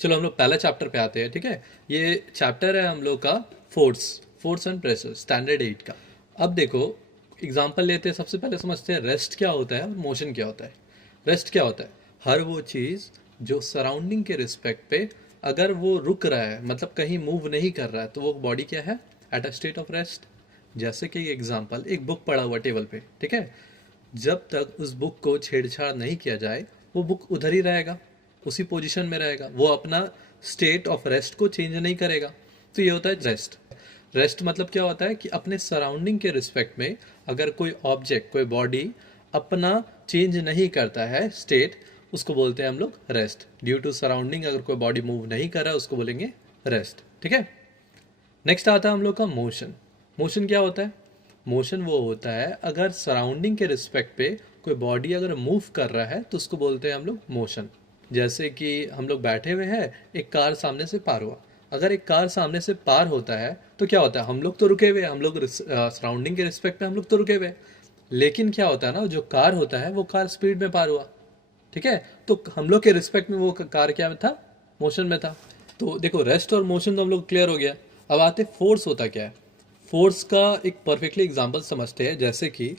चलो हम लोग पहला चैप्टर पे आते हैं, ठीक है। ये चैप्टर है हम लोग का फोर्स एंड प्रेशर, स्टैंडर्ड 8 का। अब देखो, एग्जांपल लेते हैं। सबसे पहले समझते हैं रेस्ट क्या होता है और मोशन क्या होता है। रेस्ट क्या होता है? हर वो चीज़ जो सराउंडिंग के रिस्पेक्ट पे अगर वो रुक रहा है, मतलब कहीं मूव नहीं कर रहा है, तो वो बॉडी क्या है? At a state of rest. जैसे कि एग्जांपल, एक बुक पड़ा हुआ टेबल पे, ठीक है। जब तक उस बुक को छेड़छाड़ नहीं किया जाए, वो बुक उधर ही रहेगा, उसी पोजीशन में रहेगा, वो अपना स्टेट ऑफ रेस्ट को चेंज नहीं करेगा। तो ये होता है रेस्ट। रेस्ट मतलब क्या होता है कि अपने सराउंडिंग के रिस्पेक्ट में अगर कोई ऑब्जेक्ट, कोई बॉडी अपना चेंज नहीं करता है स्टेट, उसको बोलते हैं हम लोग रेस्ट। ड्यू टू सराउंडिंग अगर कोई बॉडी मूव नहीं कर रहा है, उसको बोलेंगे रेस्ट, ठीक है। नेक्स्ट आता है हम लोग का मोशन। मोशन क्या होता है? मोशन वो होता है अगर सराउंडिंग के रिस्पेक्ट पे कोई बॉडी अगर मूव कर रहा है, तो उसको बोलते हैं हम लोग मोशन। जैसे कि हम लोग बैठे हुए हैं, एक कार सामने से पार हुआ। अगर एक कार सामने से पार होता है तो क्या होता है? हम लोग तो रुके हुए हैं, हम लोग सराउंडिंग के रिस्पेक्ट पे हम लोग तो रुके हुए हैं। लेकिन क्या होता है ना, जो कार होता है वो कार स्पीड में पार हुआ, ठीक है। तो हम लोग के रिस्पेक्ट में वो कार क्या में था? मोशन में था। तो देखो, रेस्ट और मोशन तो हम लोग क्लियर हो गया। अब आते फोर्स होता क्या है। फोर्स का एक परफेक्टली एग्जांपल समझते हैं। जैसे कि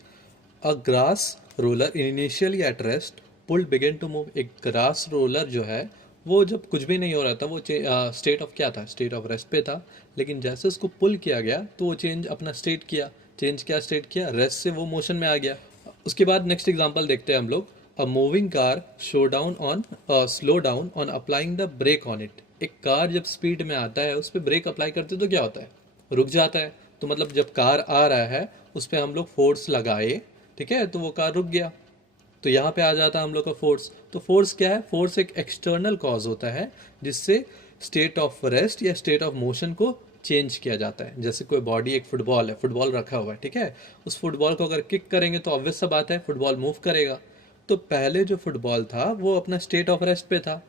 a grass roller initially at rest pull begin to move. एक ग्रास रोलर जो है, वो जब कुछ भी नहीं हो रहा था, वो स्टेट ऑफ क्या था? स्टेट ऑफ रेस्ट पे था। लेकिन जैसे उसको पुल किया गया तो वो चेंज अपना स्टेट किया। चेंज क्या स्टेट किया? रेस्ट से वो मोशन में आ गया। उसके बाद नेक्स्ट एग्जांपल देखते हैं हम लोग। A moving car slow down on applying the brake on it. एक कार जब स्पीड में आता है, उस पर ब्रेक अप्लाई करते तो क्या होता है? रुक जाता है। तो मतलब जब कार आ रहा है, उस पर हम लोग फोर्स लगाए, ठीक है, तो वो कार रुक गया। तो यहाँ पे आ जाता है हम लोग का फोर्स। तो फोर्स क्या है? फोर्स एक एक्सटर्नल कॉज होता है जिससे स्टेट ऑफ रेस्ट या स्टेट ऑफ मोशन को चेंज किया जाता है। जैसे कोई बॉडी, एक फुटबॉल है, फुटबॉल रखा हुआ है, ठीक है। उस फुटबॉल को अगर किक करेंगे तो ऑब्वियस सा बात है, फुटबॉल मूव करेगा। तो पहले जो फुटबॉल था वो अपना स्टेट ऑफ रेस्ट पे था।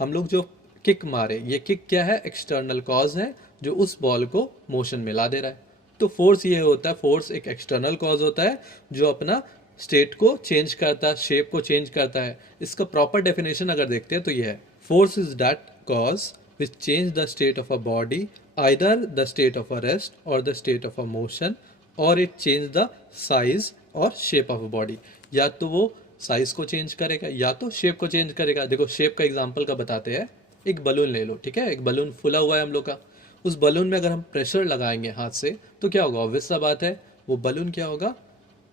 हम लोग जो किक मारे, ये किक क्या है? एक्सटर्नल कॉज है जो उस बॉल को मोशन में ला दे रहा है। तो फोर्स ये होता है, फोर्स एक एक्सटर्नल कॉज होता है जो अपना स्टेट को चेंज करता है, शेप को चेंज करता है। इसका प्रॉपर डेफिनेशन अगर देखते हैं तो ये है, force is that cause which change the state of a body, either the state of a rest और the state of a motion, और इट चेंज द साइज और शेप ऑफ अ बॉडी। या तो वो साइज को change करेगा या तो शेप को चेंज करेगा। देखो, शेप का एग्जांपल का बताते हैं। एक बलून ले लो, ठीक है। एक बलून फुला हुआ है हम लोग का। उस बलून में अगर हम प्रेशर लगाएंगे हाथ से, तो क्या होगा? ऑब्वियस सा बात है, वो बलून क्या होगा?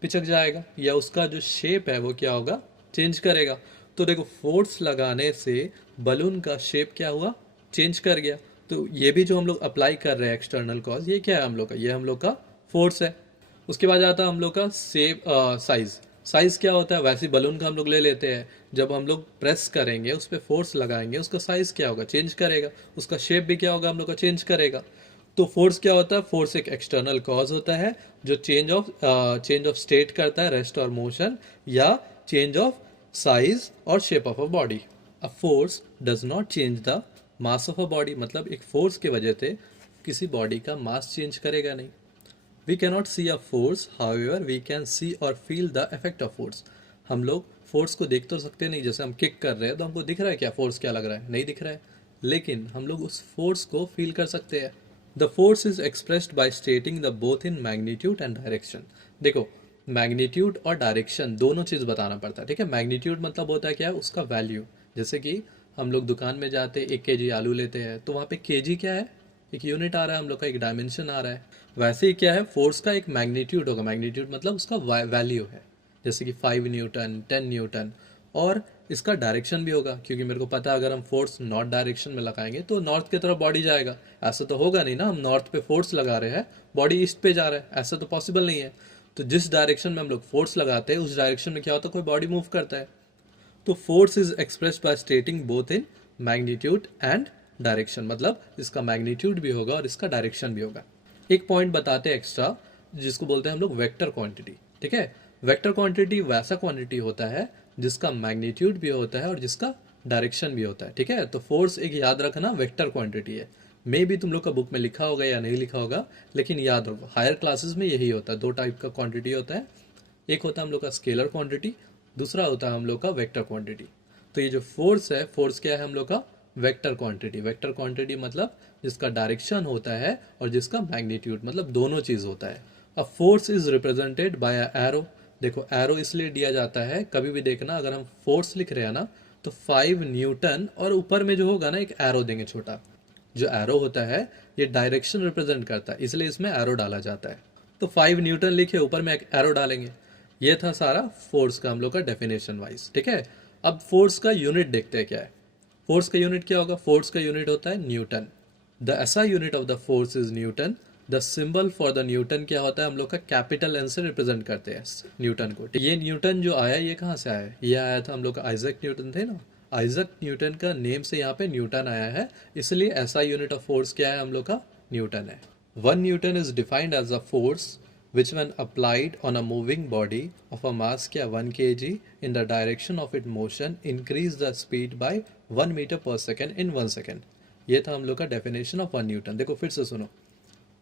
पिचक जाएगा, या उसका जो शेप है वो क्या होगा? चेंज करेगा। तो देखो, फोर्स लगाने से बलून का शेप क्या हुआ? चेंज कर गया। तो ये भी जो हम लोग अप्लाई कर रहे हैं एक्सटर्नल कॉज, ये क्या है हम लोग का? ये हम लोग का फोर्स है। उसके बाद आता है हम लोग का साइज। साइज क्या होता है? वैसे बलून का हम लोग ले लेते हैं। जब हम लोग प्रेस करेंगे, उस पर फोर्स लगाएंगे, उसका साइज क्या होगा? चेंज करेगा। उसका शेप भी क्या होगा हम लोग का? चेंज करेगा। तो फोर्स क्या होता है? फोर्स एक एक्सटर्नल कॉज होता है जो चेंज ऑफ स्टेट करता है, रेस्ट और मोशन, या चेंज ऑफ साइज और shape of a body. A force does not change the mass of a body. मतलब एक फोर्स की वजह से किसी बॉडी का मास चेंज करेगा नहीं। We cannot see a force, however we can see और feel the effect of force. हम लोग फोर्स को देख तो सकते नहीं। जैसे हम किक कर रहे हैं तो हमको दिख रहा है क्या फोर्स क्या लग रहा है? नहीं दिख रहा है। लेकिन हम लोग उस फोर्स को फील कर सकते हैं। The force is expressed by stating the both in magnitude and direction. देखो, मैग्नीट्यूड और डायरेक्शन दोनों चीज़ बताना पड़ता है, ठीक है। मैग्नीट्यूड मतलब होता है क्या है? उसका वैल्यू। जैसे कि हम लोग दुकान में जाते 1 kg आलू लेते हैं, तो वहाँ पे केजी क्या है? एक यूनिट आ रहा है हम लोग का, एक डायमेंशन आ रहा है। वैसे ही क्या है, फोर्स का एक मैग्नीट्यूड होगा। मैग्नीट्यूड मतलब उसका वैल्यू है। जैसे कि 5 न्यूटन, 10 न्यूटन। और इसका डायरेक्शन भी होगा, क्योंकि मेरे को पता है अगर हम फोर्स नॉर्थ डायरेक्शन में लगाएंगे तो नॉर्थ की तरफ बॉडी जाएगा। ऐसा तो होगा नहीं ना, हम नॉर्थ पे फोर्स लगा रहे हैं, बॉडी ईस्ट पे जा रहा है, ऐसा तो पॉसिबल नहीं है। तो जिस डायरेक्शन में हम लोग फोर्स लगाते हैं, उस डायरेक्शन में क्या होता है? कोई बॉडी मूव करता है। तो force is expressed by स्टेटिंग both in magnitude and direction. मतलब इसका मैग्नीट्यूड भी होगा और इसका डायरेक्शन भी होगा। एक पॉइंट बताते हैं एक्स्ट्रा, जिसको बोलते हैं हम लोग वेक्टर क्वांटिटी, ठीक है। वेक्टर क्वांटिटी वैसा क्वांटिटी होता है जिसका मैग्नीट्यूड भी होता है और जिसका डायरेक्शन भी होता है, ठीक है। तो फोर्स एक याद रखना वेक्टर क्वांटिटी है। मे भी तुम लोग का बुक में लिखा होगा या नहीं लिखा होगा, लेकिन याद रखो, हायर क्लासेस में यही होता है। दो टाइप का क्वांटिटी होता है। एक होता है हम लोग का स्केलर क्वांटिटी, दूसरा होता है हम लोग का वेक्टर क्वांटिटी। तो ये जो फोर्स है, फोर्स क्या है हम लोग का? वेक्टर क्वांटिटी मतलब जिसका डायरेक्शन होता है और जिसका मैग्नीट्यूड, मतलब दोनों चीज होता है। अब force is represented by a arrow. देखो एरो इसलिए दिया जाता है, कभी भी देखना अगर हम फोर्स लिख रहे हैं ना तो 5 न्यूटन और ऊपर में जो होगा ना एक एरो देंगे छोटा। जो एरो होता है ये डायरेक्शन रिप्रेजेंट करता है, इसलिए इसमें एरो डाला जाता है। तो 5 न्यूटन लिखे ऊपर में एक एरो डालेंगे। ये था सारा फोर्स का हम लोग का डेफिनेशन वाइज, ठीक है। अब फोर्स का यूनिट देखते हैं क्या है। फोर्स का यूनिट क्या होगा, फोर्स का यूनिट होता है Newton. The SI unit of the force is Newton. The symbol for the Newton क्या होता है, हम लोग का कैपिटल एन से रिप्रेजेंट करते हैं न्यूटन को। ये न्यूटन जो आया ये कहाँ से आया, ये आया था हम लोग का आइजक न्यूटन थे ना, आइजक न्यूटन का नेम से यहाँ पे न्यूटन आया है, इसलिए एसआई यूनिट ऑफ फोर्स क्या है हम लोग का, न्यूटन है। 1 newton is defined as a force which when applied on a moving body of a mass क्या 1 kg in the direction of its motion increase the speed by 1 meter per second in 1 second। ये था हम लोग का definition of 1 Newton. देखो फिर से सुनो,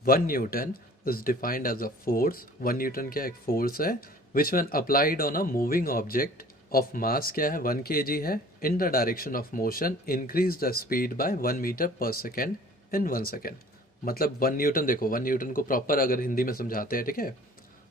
1 newton is defined as a force, 1 newton क्या एक फोर्स है, विच when applied on a moving object of mass क्या है 1 kg है, in the direction of motion increase the speed by 1 meter per second in 1 second। मतलब 1 Newton, देखो 1 Newton को proper अगर हिंदी में समझाते हैं, ठीक है,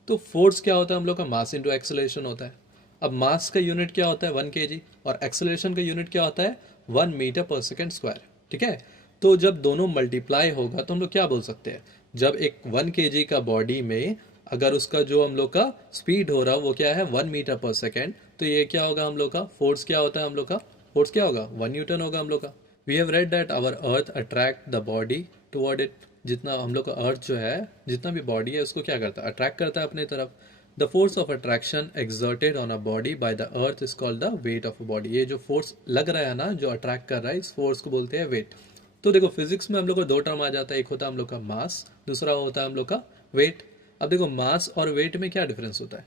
तो फोर्स क्या होता है हम लोग का, मास इंटू एक्सेलरेशन होता है। अब मास का यूनिट क्या होता है 1 kg और एक्सेलरेशन का यूनिट क्या होता है 1 मीटर पर सेकेंड स्क्वायर, ठीक है। तो जब दोनों मल्टीप्लाई होगा तो हम लोग क्या बोल सकते हैं, जब एक 1 kg का बॉडी में अगर उसका जो हम लोग का स्पीड हो रहा है वो क्या है 1 मीटर पर सेकेंड, तो ये क्या होगा हम लोग का फोर्स, क्या होता है हम लोग का फोर्स क्या होगा 1 न्यूटन होगा हम लोग का। We have read that our earth attract the body toward it. जितना हम लोग का अर्थ जो है, जितना भी बॉडी है उसको क्या करता है, अट्रैक्ट करता है अपने तरफ। The force of attraction exerted on a body by the earth is called the weight of a body. ये जो फोर्स लग रहा है ना, जो अट्रैक्ट कर रहा है, इस फोर्स को बोलते हैं वेट। तो देखो फिजिक्स में हम लोग को 2 टर्म आ जाता है, एक होता है हम लोग का मास, दूसरा होता है हम लोग का वेट। अब देखो मास और वेट में क्या डिफरेंस होता है।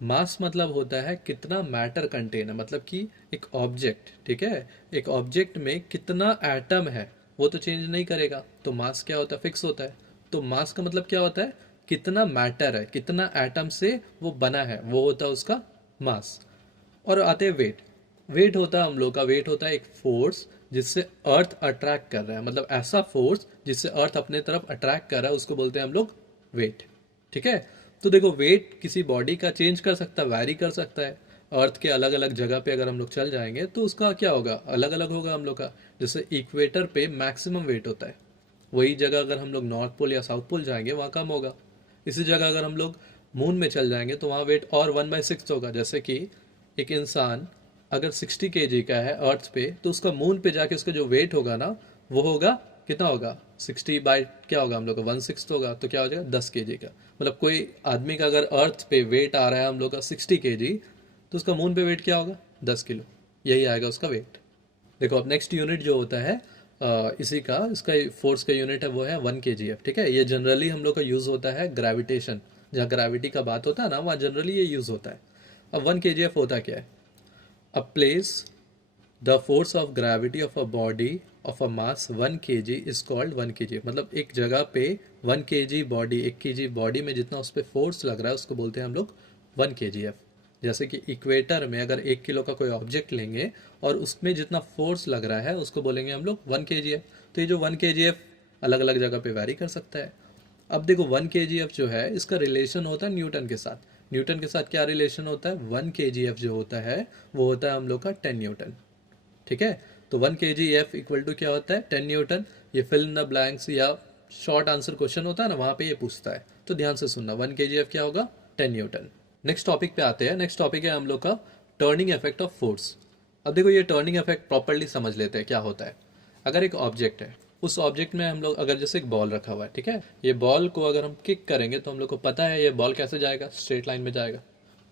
मास मतलब होता है कितना मैटर कंटेन है, मतलब कि एक ऑब्जेक्ट, ठीक है, एक ऑब्जेक्ट में कितना एटम है वो तो चेंज नहीं करेगा, तो मास क्या होता है फिक्स होता है। तो मास का मतलब क्या होता है, कितना मैटर है, कितना एटम से वो बना है, वो होता है उसका मास। और आते हैं वेट। वेट होता है हम लोग का, वेट होता है एक फोर्स जिससे अर्थ अट्रैक्ट कर रहा है, मतलब ऐसा फोर्स जिससे अर्थ अपने तरफ अट्रैक्ट कर रहा है उसको बोलते हैं हम लोग वेट, ठीक है। तो देखो वेट किसी बॉडी का चेंज कर सकता है, वैरी कर सकता है। अर्थ के अलग अलग जगह पे अगर हम लोग चल जाएंगे तो उसका क्या होगा, अलग अलग होगा हम लोग का। जैसे इक्वेटर पे मैक्सिमम वेट होता है, वही जगह अगर हम लोग नॉर्थ पोल या साउथ पोल जाएंगे वहाँ कम होगा। इसी जगह अगर हम लोग मून में चल जाएंगे तो वहाँ वेट और 1/6 होगा। जैसे कि एक इंसान अगर 60 kg का है अर्थ पे, तो उसका मून पे जाके उसका जो वेट होगा ना वो होगा कितना होगा 60 बाई क्या होगा हम लोग का 1/6 होगा, तो क्या हो जाएगा 10 kg का। मतलब कोई आदमी का अगर अर्थ पे वेट आ रहा है हम लोग का 60 kg, तो उसका मून पे वेट क्या होगा 10 किलो, यही आएगा उसका वेट। देखो अब नेक्स्ट यूनिट जो होता है इसी का, इसका फोर्स का यूनिट है वो है 1 kgf, ठीक है। ये जनरली हम लोग का यूज होता है ग्रेविटेशन, जहाँ ग्रेविटी का बात होता है ना वहाँ जनरली ये यूज होता है। अब 1 kgf होता क्या है, a place the force of gravity of a body of a mass 1 kg is called 1 kgf। मतलब एक जगह पे 1 kg बॉडी, 1 kg बॉडी में जितना उस पर फोर्स लग रहा है उसको बोलते हैं हम लोग 1 kgf। जैसे कि इक्वेटर में अगर 1 किलो का कोई ऑब्जेक्ट लेंगे और उसमें जितना फोर्स लग रहा है उसको बोलेंगे हम लोग 1 kgf। तो ये जो 1 kgf अलग अलग जगह पे वैरी कर सकता है। अब देखो 1 kgf जो है इसका रिलेशन होता है न्यूटन के साथ। न्यूटन के साथ क्या रिलेशन होता है, 1 kgf जो होता है वो होता है हम लोग का 10 न्यूटन, ठीक है। तो 1 kgf इक्वल टू क्या होता है 10 न्यूटन। ये फिल इन द ब्लैंक्स या शॉर्ट आंसर क्वेश्चन होता है ना, वहां पे ये पूछता है, तो ध्यान से सुनना 1 kgf क्या होगा 10 न्यूटन। नेक्स्ट टॉपिक पे आते हैं। नेक्स्ट टॉपिक है हम लोग का टर्निंग इफेक्ट ऑफ फोर्स। अब देखो ये टर्निंग इफेक्ट प्रॉपर्ली समझ लेते हैं क्या होता है। अगर एक ऑब्जेक्ट है, उस ऑब्जेक्ट में हम लोग अगर जैसे एक बॉल रखा हुआ है, ठीक है, ये बॉल को अगर हम किक करेंगे तो हम लोग को पता है ये बॉल कैसे जाएगा, स्ट्रेट लाइन में जाएगा।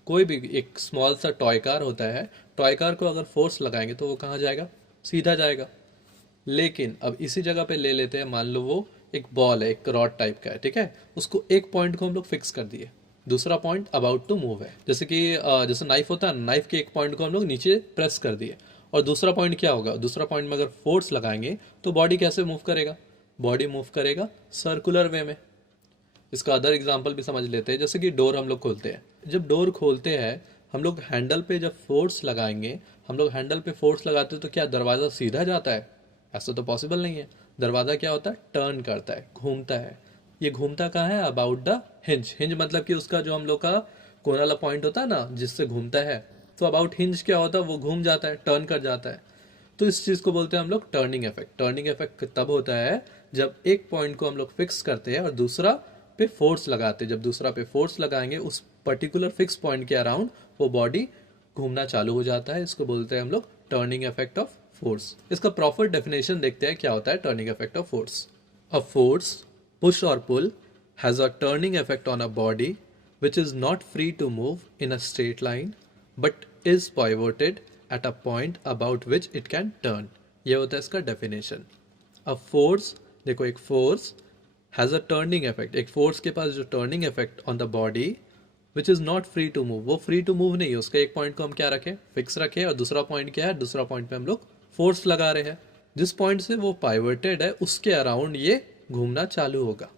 कोई भी एक स्मॉल सा टॉय कार होता है, टॉय कार को अगर फोर्स लगाएंगे तो वो कहाँ जाएगा, सीधा जाएगा। लेकिन अब इसी जगह पे ले लेते हैं, मान लो वो एक बॉल है, एक रॉड टाइप का है, ठीक है, उसको एक पॉइंट को हम लोग फिक्स कर दिए, दूसरा पॉइंट अबाउट टू मूव है। जैसे कि जैसे नाइफ होता है, नाइफ के एक पॉइंट को हम लोग नीचे प्रेस कर दिए और दूसरा पॉइंट क्या होगा, दूसरा पॉइंट में अगर फोर्स लगाएंगे तो बॉडी कैसे मूव करेगा, बॉडी मूव करेगा सर्कुलर वे में। इसका अदर एग्जाम्पल भी समझ लेते हैं, जैसे कि डोर हम लोग खोलते हैं, जब डोर खोलते हैं हम लोग हैंडल पे जब फोर्स लगाएंगे, हम लोग हैंडल पे फोर्स लगाते हैं तो क्या दरवाज़ा सीधा जाता है? ऐसा तो पॉसिबल नहीं है। दरवाज़ा क्या होता है? टर्न करता है, घूमता है। ये घूमता कहाँ है? About the hinge. हिंज मतलब कि उसका जो हम लोग का कोना वाला पॉइंट होता है ना जिससे घूमता है, तो अबाउट हिंज क्या होता है? वो घूम जाता है, टर्न कर जाता है। तो इस चीज़ को बोलते हैं हम लोग टर्निंग इफेक्ट। टर्निंग इफेक्ट तब होता है जब एक पॉइंट को हम लोग फिक्स करते हैं और दूसरा पे फोर्स लगाते हैं। जब दूसरा पे फोर्स लगाएंगे उस पर्टिकुलर फिक्स पॉइंट के अराउंड वो बॉडी घूमना चालू हो जाता है। इसको बोलते हैं हम लोग टर्निंग इफेक्ट ऑफ फोर्स। इसका प्रॉपर डेफिनेशन देखते हैं क्या होता है turning effect of force. A force, push और पुल, has a turning effect on a body which is not free to move in a straight line but is pivoted at a point about which it can turn। ये होता है इसका definition. अ force, देखो एक force has a turning effect, एक force के पास जो turning effect on the body which is not free to move, वो फ्री टू मूव नहीं है। उसका एक पॉइंट को हम क्या रखें? फिक्स रखें। और दूसरा पॉइंट क्या है? दूसरा पॉइंट पे हम लोग फोर्स लगा रहे हैं। जिस पॉइंट से वो पाइवर्टेड है उसके अराउंड ये घूमना चालू होगा।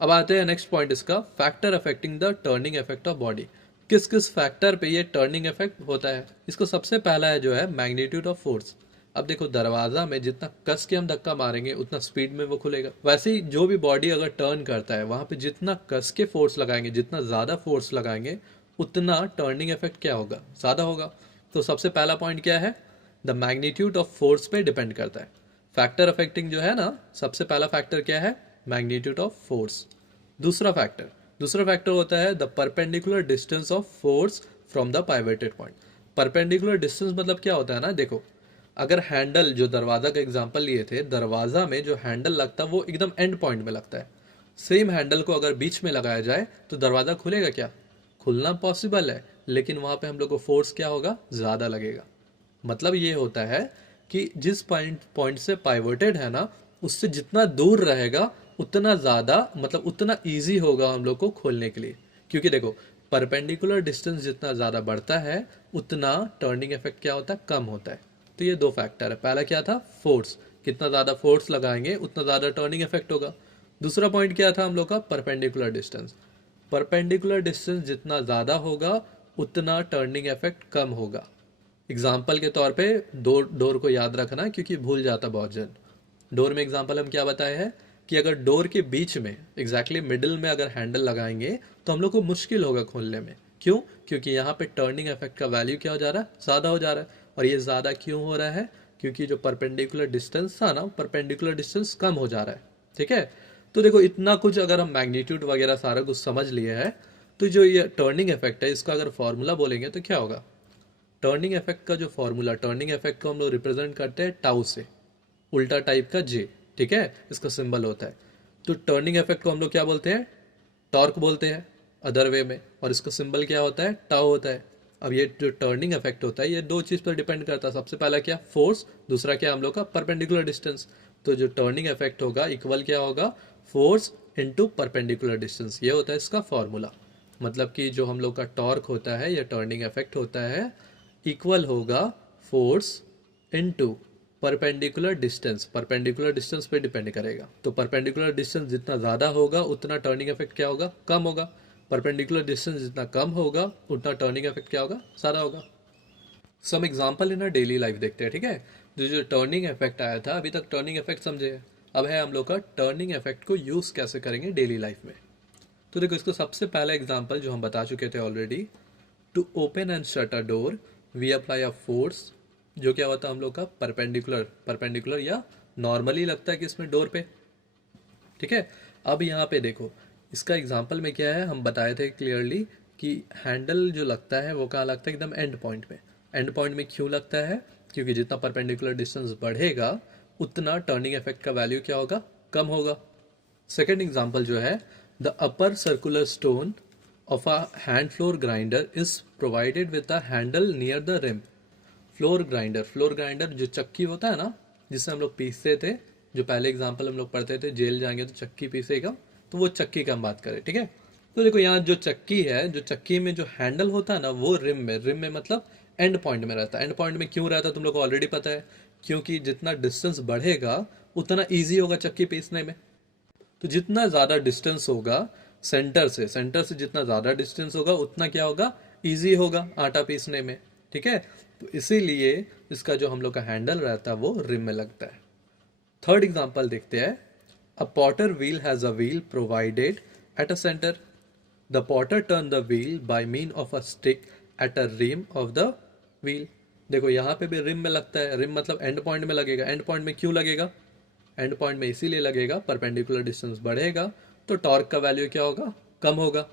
अब आते हैं नेक्स्ट पॉइंट इसका, factor affecting the turning effect of body. किस किस फैक्टर पे ये टर्निंग इफेक्ट होता है? इसको सबसे पहला है जो है मैग्नीट्यूड ऑफ फोर्स। अब देखो दरवाजा में जितना कस के हम धक्का मारेंगे उतना स्पीड में वो खुलेगा। वैसे ही जो भी बॉडी अगर टर्न करता है वहां पे जितना कस के फोर्स लगाएंगे, जितना ज्यादा फोर्स लगाएंगे उतना टर्निंग इफेक्ट क्या होगा? ज्यादा होगा। तो सबसे पहला पॉइंट क्या है? द मैग्नीट्यूड ऑफ फोर्स पे डिपेंड करता है। फैक्टर अफेक्टिंग जो है ना, सबसे पहला फैक्टर क्या है? Magnitude of force. दूसरा फैक्टर होता है the perpendicular distance of force from the pivoted point. Perpendicular distance मतलब क्या होता है ना, देखो अगर हैंडल, जो दरवाजा का एग्जांपल लिए थे, दरवाजा में जो हैंडल लगता है वो एकदम एंड पॉइंट में लगता है। सेम हैंडल को अगर बीच में लगाया जाए तो दरवाजा खुलेगा क्या? खुलना पॉसिबल है, लेकिन वहां पे हम लोग को फोर्स क्या होगा? ज्यादा लगेगा। मतलब ये होता है कि जिस पॉइंट से पाइवोटेड है ना, उससे जितना दूर रहेगा उतना ज़्यादा, मतलब उतना इजी होगा हम लोग को खोलने के लिए। क्योंकि देखो परपेंडिकुलर डिस्टेंस जितना ज़्यादा बढ़ता है उतना टर्निंग इफेक्ट क्या होता है? कम होता है। तो ये दो फैक्टर है। पहला क्या था? फोर्स, कितना ज़्यादा फोर्स लगाएंगे उतना ज़्यादा टर्निंग इफेक्ट होगा। दूसरा पॉइंट क्या था हम लोग का? Perpendicular distance. परपेंडिकुलर डिस्टेंस जितना ज़्यादा होगा उतना टर्निंग इफेक्ट कम होगा। एग्जाम्पल के तौर पे डोर को याद रखना क्योंकि भूल जाता बहुत जन। डोर में एग्जाम्पल हम क्या बताए हैं कि अगर डोर के बीच में एग्जैक्टली मिडिल में अगर हैंडल लगाएंगे तो हम लोग को मुश्किल होगा खोलने में। क्यों? क्योंकि यहाँ पे टर्निंग इफेक्ट का वैल्यू क्या हो जा रहा है? ज़्यादा हो जा रहा है। और ये ज़्यादा क्यों हो रहा है? क्योंकि जो परपेंडिकुलर डिस्टेंस था ना, परपेंडिकुलर डिस्टेंस कम हो जा रहा है। ठीक है। तो देखो इतना कुछ अगर हम मैग्नीट्यूड वगैरह सारा कुछ समझ लिए है, तो जो ये टर्निंग इफेक्ट है इसका अगर फॉर्मूला बोलेंगे तो क्या होगा? टर्निंग इफेक्ट का जो फॉर्मूला, टर्निंग इफेक्ट को हम लोग रिप्रेजेंट करते हैं टाउ से, उल्टा टाइप का जे। ठीक है, इसका सिंबल होता है। तो टर्निंग इफेक्ट को हम लोग क्या बोलते हैं? टॉर्क बोलते हैं अदर वे में, और इसका सिंबल क्या होता है? टाउ होता है। अब ये जो टर्निंग इफेक्ट होता है ये दो चीज पर डिपेंड करता है। सबसे पहला क्या? फोर्स। दूसरा क्या हम लोग का? Perpendicular distance. तो जो टर्निंग इफेक्ट होगा इक्वल क्या होगा? Force into perpendicular distance. ये होता है इसका फॉर्मूला। मतलब कि जो हम लोग का टॉर्क होता है या टर्निंग इफेक्ट होता है इक्वल होगा force into perpendicular distance. Perpendicular distance पे डिपेंड करेगा। तो परपेंडिकुलर डिस्टेंस जितना ज़्यादा होगा उतना टर्निंग इफेक्ट क्या होगा? कम होगा। परपेंडिकुलर डिस्टेंस जितना कम होगा उतना टर्निंग इफेक्ट क्या होगा? ज़्यादा होगा। Some example in a daily life देखते हैं। ठीक है, जो टर्निंग इफेक्ट आया था, अभी तक टर्निंग इफेक्ट समझे हैं। अब है हम लोग का टर्निंग इफेक्ट को यूज़ कैसे करेंगे डेली लाइफ में। तो देखो इसको सबसे पहला एग्जाम्पल जो हम बता चुके थे already, to open and shut a door we apply a force, जो क्या होता है हम लोग का? परपेंडिकुलर या नॉर्मली लगता है कि इसमें डोर पे। ठीक है। अब यहाँ पे देखो इसका एग्जांपल में क्या है, हम बताए थे क्लियरली कि हैंडल जो लगता है वो कहाँ लगता है? एकदम एंड पॉइंट में। एंड पॉइंट में क्यों लगता है? क्योंकि जितना परपेंडिकुलर डिस्टेंस बढ़ेगा उतना टर्निंग इफेक्ट का वैल्यू क्या होगा? कम होगा। सेकेंड एग्जाम्पल जो है, the upper circular stone of a hand floor grinder is provided with a handle near the rim। Floor grinder जो चक्की होता है ना जिससे हम लोग पीसते थे, जो पहले एग्जांपल हम लोग पढ़ते थे, जेल जाएंगे तो चक्की पीसेगा, तो वो चक्की का हम बात करें। ठीक है। तो देखो यहाँ जो चक्की है, जो चक्की में जो हैंडल होता है ना वो रिम में मतलब एंड पॉइंट में रहता है। एंड पॉइंट में क्यों रहता है तुम लोग को ऑलरेडी पता है, क्योंकि जितना डिस्टेंस बढ़ेगा उतना ईजी होगा चक्की पीसने में। तो जितना ज़्यादा डिस्टेंस होगा सेंटर से जितना ज़्यादा डिस्टेंस होगा उतना क्या होगा? इजी होगा आटा पीसने में, ठीक है। तो इसीलिए इसका जो हम लोग का हैंडल रहता है वो रिम में लगता है। थर्ड एग्जांपल देखते हैं। A potter wheel has a wheel provided at a centre. The potter turn the wheel by mean of a stick at a rim of the wheel. देखो यहाँ पे भी रिम में लगता है। रिम मतलब एंड पॉइंट में लगेगा। एंड पॉइंट में क्यों लगेगा? एंड पॉइंट में इसीलिए लगेगा, परपेंडिकुलर डिस्टेंस बढ़ेगा तो टॉर्क का वैल्यू क्या होगा? कम होगा।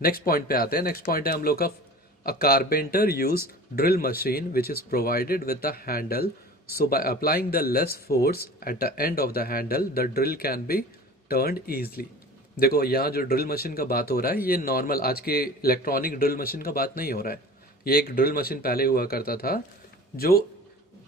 नेक्स्ट पॉइंट पे आते हैं। नेक्स्ट पॉइंट है हम लोग का, अ carpenter use drill machine which is provided with the handle, so by applying the less force at the end of the handle the drill can be turned easily. देखो यहाँ जो ड्रिल मशीन का बात हो रहा है ये नॉर्मल आज के इलेक्ट्रॉनिक ड्रिल मशीन का बात नहीं हो रहा है। ये एक ड्रिल मशीन पहले हुआ करता था जो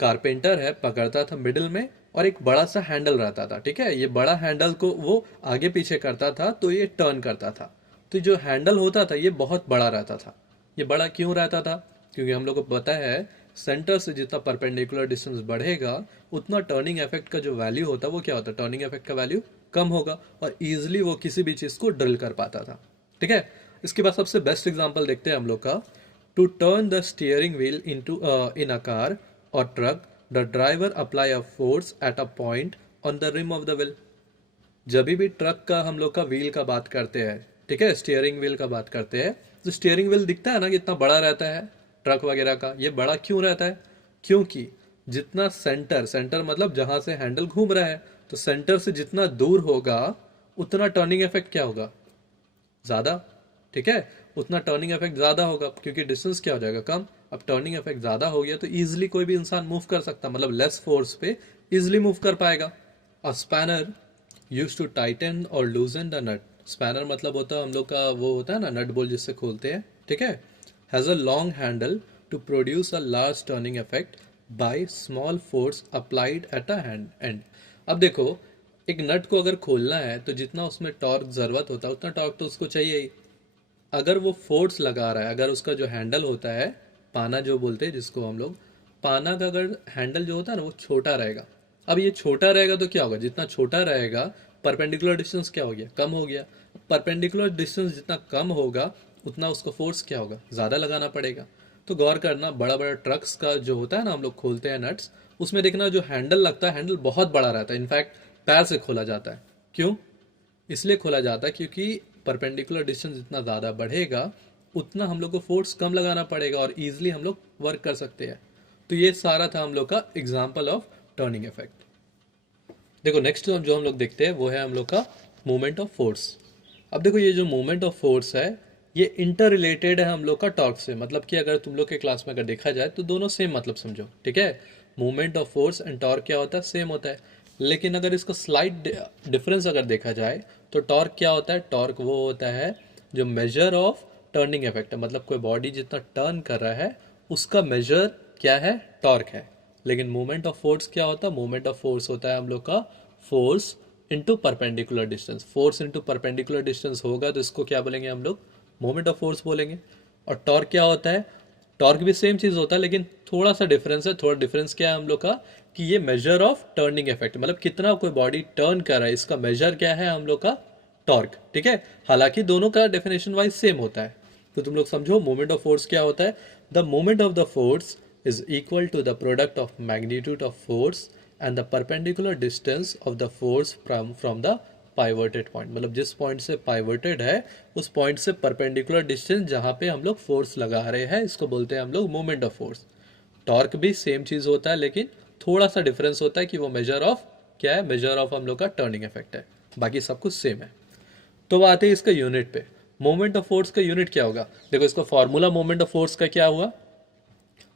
कारपेंटर है पकड़ता था मिडिल में और एक बड़ा सा हैंडल रहता था, ठीक है। ये बड़ा हैंडल को वो आगे पीछे करता था तो ये टर्न करता था। तो जो हैंडल होता था ये बहुत बड़ा रहता था। ये बड़ा क्यों रहता था? क्योंकि हम लोग को पता है सेंटर से जितना परपेंडिकुलर डिस्टेंस बढ़ेगा उतना टर्निंग इफेक्ट का जो वैल्यू होता है वो क्या होता है? टर्निंग इफेक्ट का वैल्यू कम होगा और इजिली वो किसी भी चीज को ड्रिल कर पाता था, ठीक है। इसके बाद सबसे बेस्ट एग्जांपल देखते हैं हम लोग का। To turn the steering wheel into in a car और truck, the driver apply a force at a point on the rim of the wheel. जब भी ट्रक का हम लोग का व्हील का बात करते हैं, ठीक है, स्टीयरिंग व्हील का बात करते हैं, तो स्टीयरिंग व्हील दिखता है ना कितना बड़ा रहता है ट्रक वगैरह का। ये बड़ा क्यों रहता है? क्योंकि जितना सेंटर, सेंटर मतलब जहां से हैंडल घूम रहा है, तो सेंटर से जितना दूर होगा उतना टर्निंग इफेक्ट क्या होगा? ज्यादा, ठीक है। उतना टर्निंग इफेक्ट ज्यादा होगा क्योंकि डिस्टेंस क्या हो जाएगा? कम। अब टर्निंग इफेक्ट ज्यादा हो गया तो इजिली कोई भी इंसान मूव कर सकता, मतलब लेस फोर्स पे इजिली मूव कर पाएगा। अ स्पैनर यूज टू टाइटन और लूजन द नट। स्पैनर मतलब होता है हम लोग का वो होता है ना नट बोल्ट जिससे खोलते हैं, ठीक है। Has a long handle to produce a large turning effect by small force applied at a hand end. अब देखो एक नट को अगर खोलना है तो जितना उसमें टॉर्क जरूरत होता है उतना टॉर्क तो उसको चाहिए ही। अगर वो फोर्स लगा रहा है, अगर उसका जो हैंडल होता है, पाना जो बोलते हैं जिसको हम लोग, पाना का अगर हैंडल जो होता है ना वो छोटा रहेगा। अब ये छोटा रहेगा तो क्या होगा? जितना छोटा रहेगा परपेंडिकुलर डिस्टेंस क्या हो गया? कम हो गया। परपेंडिकुलर डिस्टेंस जितना कम होगा उतना उसको फोर्स क्या होगा? ज़्यादा लगाना पड़ेगा। तो गौर करना, बड़ा बड़ा ट्रक्स का जो होता है ना हम लोग खोलते हैं नट्स, उसमें देखना जो हैंडल लगता है हैंडल बहुत बड़ा रहता है। इनफैक्ट पैर से खोला जाता है। क्यों? इसलिए खोला जाता है क्योंकि परपेंडिकुलर डिस्टेंस जितना ज़्यादा बढ़ेगा उतना हम लोग को फोर्स कम लगाना पड़ेगा और इजीली हम लोग वर्क कर सकते हैं। तो ये सारा था हम लोग का एग्जाम्पल ऑफ टर्निंग इफेक्ट। देखो नेक्स्ट जो हम लोग देखते हैं वो है हम लोग का मूवमेंट ऑफ फोर्स। अब देखो ये जो मूवमेंट ऑफ फोर्स है ये इंटर रिलेटेड है हम लोग का टॉर्क से। मतलब कि अगर तुम लोग के क्लास में अगर देखा जाए तो दोनों सेम मतलब समझो, ठीक है। Movement of force and torque क्या होता है? सेम होता है। लेकिन अगर इसका स्लाइट डिफरेंस अगर देखा जाए तो टॉर्क क्या होता है? टॉर्क वो होता है जो मेजर ऑफ टर्निंग इफेक्ट है। मतलब कोई बॉडी जितना टर्न कर रहा है उसका मेजर क्या है? टॉर्क है। लेकिन मूवमेंट ऑफ फोर्स क्या होता है? मूवमेंट ऑफ फोर्स होता है हम लोग का force into perpendicular distance. Force into perpendicular distance होगा तो इसको क्या बोलेंगे हम लोग? मोमेंट ऑफ फोर्स बोलेंगे। और टॉर्क क्या होता है? टॉर्क भी सेम चीज होता है लेकिन थोड़ा सा डिफरेंस है। थोड़ा डिफरेंस क्या है हम लोग का कि ये मेजर ऑफ टर्निंग इफेक्ट, मतलब कितना कोई बॉडी टर्न कर रहा है इसका मेजर क्या है हम लोग का? टॉर्क, ठीक है। हालांकि दोनों का डेफिनेशन वाइज सेम होता है। तो तुम लोग समझो मोमेंट ऑफ फोर्स क्या होता है। The moment of the force is equal to the product of magnitude of force and the perpendicular distance of the force from the pivoted point. मतलब जिस पॉइंट से पाइवर्टेड है उस पॉइंट से परपेंडिकुलर डिस्टेंस जहां पे हम लोग फोर्स लगा रहे हैं इसको बोलते हैं हम लोग मोमेंट ऑफ फोर्स। टॉर्क भी सेम चीज होता है लेकिन थोड़ा सा डिफरेंस होता है कि वो मेजर ऑफ क्या है? मेजर ऑफ हम लोग का टर्निंग इफेक्ट है। बाकी सब कुछ सेम है। तो अब आते हैं इसका यूनिट पे। मोमेंट ऑफ फोर्स का यूनिट क्या होगा? देखो इसका फॉर्मूला मोमेंट ऑफ फोर्स का क्या हुआ?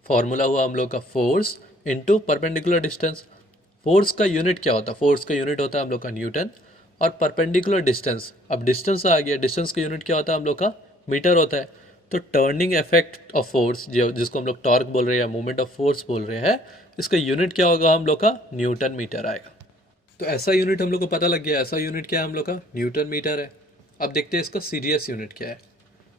फॉर्मूला हुआ हम लोग का force into perpendicular distance. Force का यूनिट क्या होता है? फोर्स का यूनिट होता है हम लोग का न्यूटन। और परपेंडिकुलर डिस्टेंस, अब डिस्टेंस आ गया, डिस्टेंस का यूनिट क्या होता है हम लोग का? मीटर होता है। तो टर्निंग इफेक्ट ऑफ फोर्स जो जिसको हम लोग टॉर्क बोल रहे हैं या मूवमेंट ऑफ फोर्स बोल रहे हैं, इसका यूनिट क्या होगा हम लोग का? न्यूटन मीटर आएगा। तो ऐसा यूनिट हम लोग को पता लग गया। ऐसा यूनिट क्या है हम लोग का? न्यूटन मीटर है। अब देखते हैं इसका सीजीएस यूनिट क्या है।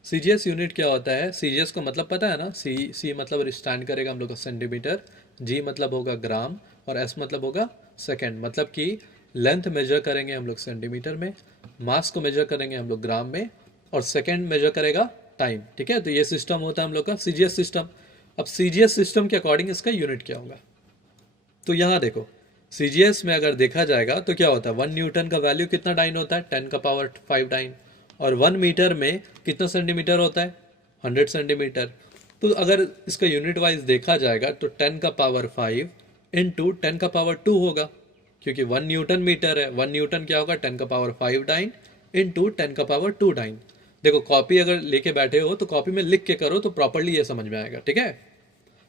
सीजीएस यूनिट क्या होता है? सीजीएस का मतलब पता है ना? सी मतलब स्टैंड करेगा हम लोग का सेंटीमीटर, जी मतलब होगा ग्राम और एस मतलब होगा सेकेंड। मतलब कि लेंथ मेजर करेंगे हम लोग सेंटीमीटर में, मास को मेजर करेंगे हम लोग ग्राम में और सेकेंड मेजर करेगा टाइम, ठीक है। तो ये सिस्टम होता है हम लोग का सीजीएस सिस्टम। अब सीजीएस सिस्टम के अकॉर्डिंग इसका यूनिट क्या होगा, तो यहाँ देखो सीजीएस में अगर देखा जाएगा तो क्या होता है, 1 न्यूटन का वैल्यू कितना डाइन होता है, 10⁵ डाइन। और 1 मीटर में कितना सेंटीमीटर होता है, 100 सेंटीमीटर। तो अगर इसका यूनिट वाइज देखा जाएगा तो 10⁵ इंटू 10⁵ होगा, क्योंकि 1 न्यूटन मीटर है, 1 न्यूटन क्या होगा, 10⁵ डाइन इंटू 10⁵ डाइन। देखो कॉपी अगर लेके बैठे हो तो कॉपी में लिख के करो तो प्रॉपरली ये समझ में आएगा, ठीक है।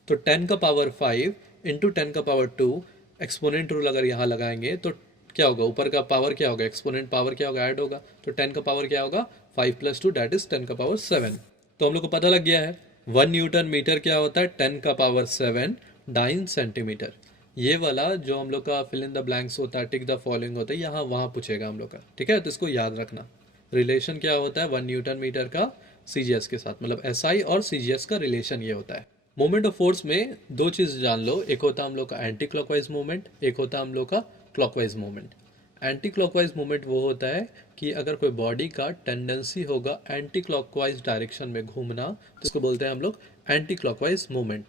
तो 10⁵ इंटू 10⁵, एक्सपोनेंट रूल अगर यहाँ लगाएंगे तो क्या होगा, ऊपर का पावर क्या होगा, एक्सपोनेंट पावर क्या होगा, ऐड होगा। तो 10 का पावर क्या होगा, 5 + 2 दैट इज 10⁻7। तो हम लोग को पता लग गया है 1 न्यूटन मीटर क्या होता है, 10⁻7 डाइन सेंटीमीटर। ये वाला जो हम लोग का फिल इन द ब्लैंक्स होता है, टिक द फॉलोइंग होता है, यहाँ वहाँ पूछेगा हम लोग का, ठीक है। तो इसको याद रखना, रिलेशन क्या होता है 1 न्यूटन मीटर का सीजीएस के साथ, मतलब एसआई और सीजीएस का रिलेशन ये होता है। मोमेंट ऑफ फोर्स में दो चीज जान लो, एक होता है हम लोग का एंटी क्लॉकवाइज मूवमेंट, एक होता है हम लोग का clockwise movement. Anti clockwise movement वो होता है कि अगर कोई बॉडी का टेंडेंसी होगा एंटी क्लॉकवाइज डायरेक्शन में घूमना तो इसको बोलते हैं हम लोग एंटी क्लॉकवाइज मूवमेंट।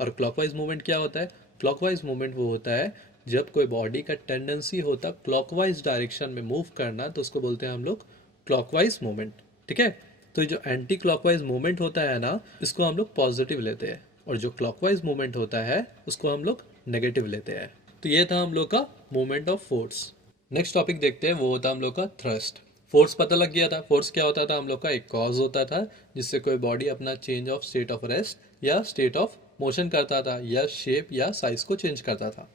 और क्लॉकवाइज मूवमेंट क्या होता है, क्लॉकवाइज मूवमेंट वो होता है जब कोई बॉडी का टेंडेंसी होता क्लॉकवाइज डायरेक्शन में मूव करना तो उसको बोलते हैं हम लोग क्लॉकवाइज मूवमेंट, ठीक है। तो जो एंटी क्लॉकवाइज मूवमेंट होता है ना, इसको हम लोग पॉजिटिव लेते हैं, और जो क्लॉकवाइज मूवमेंट होता है उसको हम लोग नेगेटिव लेते हैं। तो ये था हम लोग का movement of force. Next topic देखते हैं, वो होता है हम लोग का थ्रस्ट। फोर्स पता लग गया था, फोर्स क्या होता था हम लोग का, एक कॉज होता था जिससे कोई बॉडी अपना change of state of rest या स्टेट ऑफ मोशन करता था, या शेप या साइज को चेंज करता था।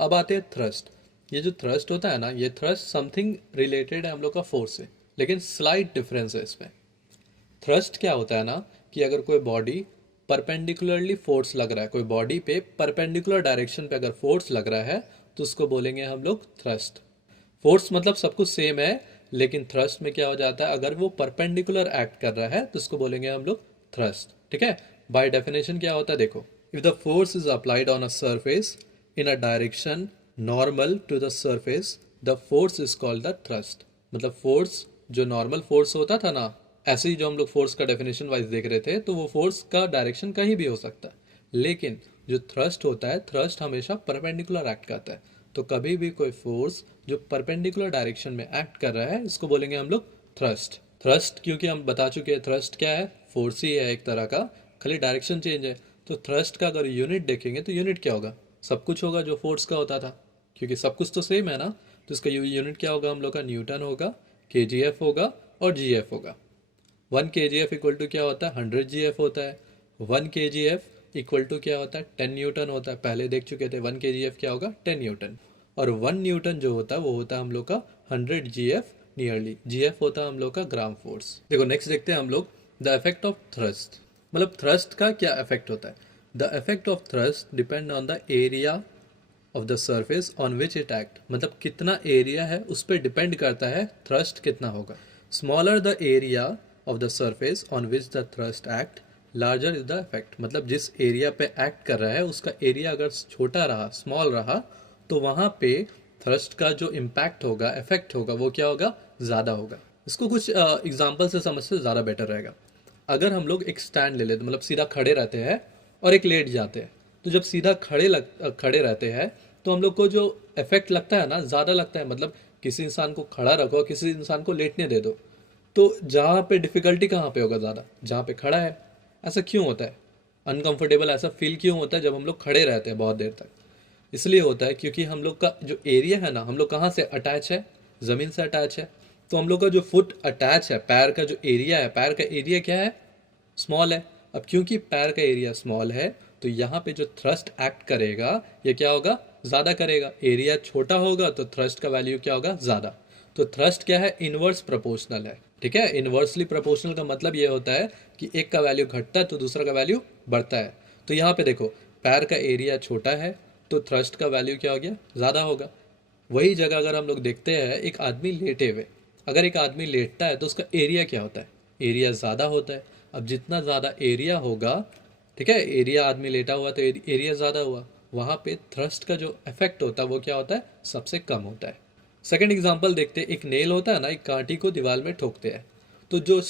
अब आते हैं थ्रस्ट। ये जो थ्रस्ट होता है ना, ये थ्रस्ट समथिंग रिलेटेड है हम लोग का फोर्स से, लेकिन स्लाइट डिफरेंस है इसमें। थ्रस्ट क्या होता है ना कि अगर कोई बॉडी परपेंडिकुलरली फोर्स लग रहा है, कोई बॉडी पे परपेंडिकुलर डायरेक्शन पे अगर फोर्स लग रहा है तो उसको बोलेंगे हम लोग थ्रस्ट। फोर्स मतलब सब कुछ सेम है, लेकिन थ्रस्ट में क्या हो जाता है, अगर वो परपेंडिकुलर एक्ट कर रहा है तो उसको बोलेंगे हम लोग थ्रस्ट, ठीक है। बाय डेफिनेशन क्या होता है देखो, if the force is applied on a surface in a direction normal to the surface, the force is called the thrust. मतलब फोर्स जो नॉर्मल फोर्स होता था ना, ऐसे ही जो हम लोग फोर्स का डेफिनेशन वाइज देख रहे थे, तो वो फोर्स का डायरेक्शन कहीं भी हो सकता है, लेकिन जो थ्रस्ट होता है, थ्रस्ट हमेशा परपेंडिकुलर एक्ट करता है। तो कभी भी कोई फोर्स जो परपेंडिकुलर डायरेक्शन में एक्ट कर रहा है, इसको बोलेंगे हम लोग थ्रस्ट। थ्रस्ट क्योंकि हम बता चुके हैं थ्रस्ट क्या है, फोर्स ही है एक तरह का, खाली डायरेक्शन चेंज है। तो थ्रस्ट का अगर यूनिट देखेंगे तो यूनिट क्या होगा, सब कुछ होगा जो फोर्स का होता था, क्योंकि सब कुछ तो सेम है ना। तो इसका यूनिट क्या होगा हम लोग का, न्यूटन होगा, केजीएफ होगा और जीएफ होगा। 1 kgf इक्वल टू क्या होता है, 100 gf होता है। 1 kgf इक्वल टू क्या होता है, 10 न्यूटन होता है। पहले देख चुके थे 1 kgf क्या होगा, 10 न्यूटन। और 1 न्यूटन जो होता है वो होता है हम लोग का 100 gf नियरली। gf होता है हम लोग का ग्राम फोर्स। देखो नेक्स्ट देखते हैं हम लोग द इफेक्ट ऑफ थ्रस्ट। मतलब थ्रस्ट का क्या इफेक्ट होता है। The effect of thrust depend on the area of the surface on which it act. मतलब कितना एरिया है उस पर डिपेंड करता है थ्रस्ट कितना होगा। Smaller the area of the surface on which the thrust act, larger is the effect. मतलब जिस एरिया पे एक्ट कर रहा है उसका एरिया अगर छोटा रहा, स्मॉल रहा, तो वहाँ पे थ्रस्ट का जो इम्पैक्ट होगा, इफेक्ट होगा, वो क्या होगा, ज़्यादा होगा। इसको कुछ एग्जाम्पल से समझते ज़्यादा बेटर रहेगा। अगर हम लोग एक स्टैंड ले लेते, मतलब सीधा खड़े रहते हैं और एक लेट जाते हैं, तो जब सीधा खड़े रहते हैं तो हम लोग को जो इफेक्ट लगता है ना, ज़्यादा लगता है। मतलब किसी इंसान को खड़ा रखो, किसी इंसान को लेटने दे दो, तो जहाँ पे डिफिकल्टी कहाँ पे होगा ज़्यादा, जहाँ पे खड़ा है। ऐसा क्यों होता है, अनकंफर्टेबल ऐसा फील क्यों होता है जब हम लोग खड़े रहते हैं बहुत देर तक। इसलिए होता है क्योंकि हम लोग का जो एरिया है ना, हम लोग कहाँ से अटैच है, ज़मीन से अटैच है। तो हम लोग का जो फुट अटैच है, पैर का जो एरिया है, पैर का एरिया क्या है, स्मॉल है। अब क्योंकि पैर का एरिया स्मॉल है तो यहाँ पे जो थ्रस्ट एक्ट करेगा ये क्या होगा, ज़्यादा करेगा। एरिया छोटा होगा तो थ्रस्ट का वैल्यू क्या होगा, ज़्यादा। तो थ्रस्ट क्या है, इनवर्स प्रोपोर्शनल है, ठीक है। इनवर्सली प्रोपोर्शनल का मतलब ये होता है कि एक का वैल्यू घटता है तो दूसरा का वैल्यू बढ़ता है। तो यहाँ पे देखो पैर का एरिया छोटा है तो थ्रस्ट का वैल्यू क्या हो गया, ज़्यादा होगा। वही जगह अगर हम लोग देखते हैं एक आदमी लेटे हुए, अगर एक आदमी लेटता है तो उसका एरिया क्या होता है, एरिया ज़्यादा होता है। अब जितना ज़्यादा एरिया होगा, ठीक है, एरिया आदमी लेटा हुआ तो एरिया ज़्यादा हुआ, वहाँ पे थ्रस्ट का जो इफेक्ट होता है वो क्या होता है, सबसे कम होता है। सेकेंड एग्जाम्पल देखते हैं, एक नेल होता है ना, एक कांटी को दीवार में ठोकते हैं, तो जो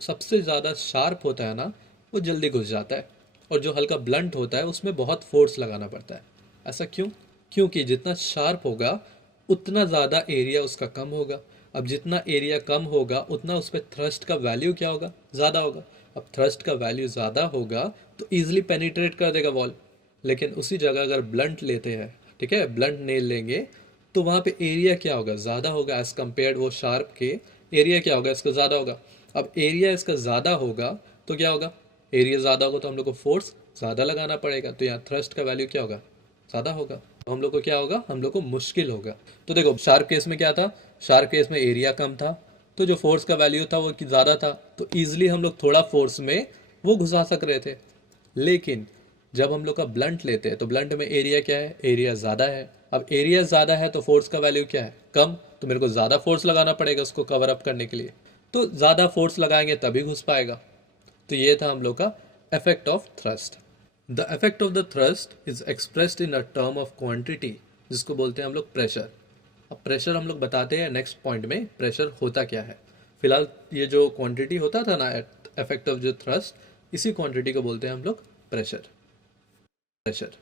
सबसे ज़्यादा शार्प होता है ना, वो जल्दी घुस जाता है, और जो हल्का ब्लंट होता है उसमें बहुत फोर्स लगाना पड़ता है। ऐसा क्यों? क्योंकि जितना शार्प होगा उतना ज़्यादा एरिया उसका कम होगा। अब जितना एरिया कम होगा उतना उस पर थ्रस्ट का वैल्यू क्या होगा? ज़्यादा होगा। अब थ्रस्ट का वैल्यू ज़्यादा होगा तो ईजिली पेनिट्रेट कर देगा वॉल। लेकिन उसी जगह अगर ब्लंट लेते हैं, ठीक है, ब्लंट नेल लेंगे, तो वहाँ पे एरिया क्या होगा? ज़्यादा होगा एज़ कम्पेयर वो शार्प के। एरिया क्या होगा? इसका ज़्यादा होगा। अब एरिया इसका ज़्यादा होगा तो क्या होगा? एरिया ज़्यादा होगा तो हम लोग को फोर्स ज़्यादा लगाना पड़ेगा, तो यहाँ थ्रस्ट का वैल्यू क्या होगा? ज़्यादा होगा। तो हम लोग को क्या होगा? हम लोग को मुश्किल होगा। तो देखो शार्प केस में क्या था? शार्प केस में एरिया कम था, तो जो फोर्स का वैल्यू था वो ज़्यादा था, तो ईजिली हम लोग थोड़ा फोर्स में वो घुसा सक रहे थे। लेकिन जब हम लोग का ब्लंट लेते हैं तो ब्लंट में एरिया क्या है? एरिया ज़्यादा है। अब एरिया ज़्यादा है तो फोर्स का वैल्यू क्या है? कम। तो मेरे को ज़्यादा फोर्स लगाना पड़ेगा उसको कवर अप करने के लिए, तो ज़्यादा फोर्स लगाएंगे तभी घुस पाएगा। तो ये था हम लोग का effect of thrust. The effect of the thrust is expressed in a term of quantity, जिसको बोलते हैं हम लोग प्रेशर। अब प्रेशर हम लोग बताते हैं नेक्स्ट पॉइंट में प्रेशर होता क्या है। फिलहाल ये जो क्वांटिटी होता था ना, इफेक्ट ऑफ जो थ्रस्ट, इसी क्वांटिटी को बोलते हैं हम लोग प्रेशर। प्रेशर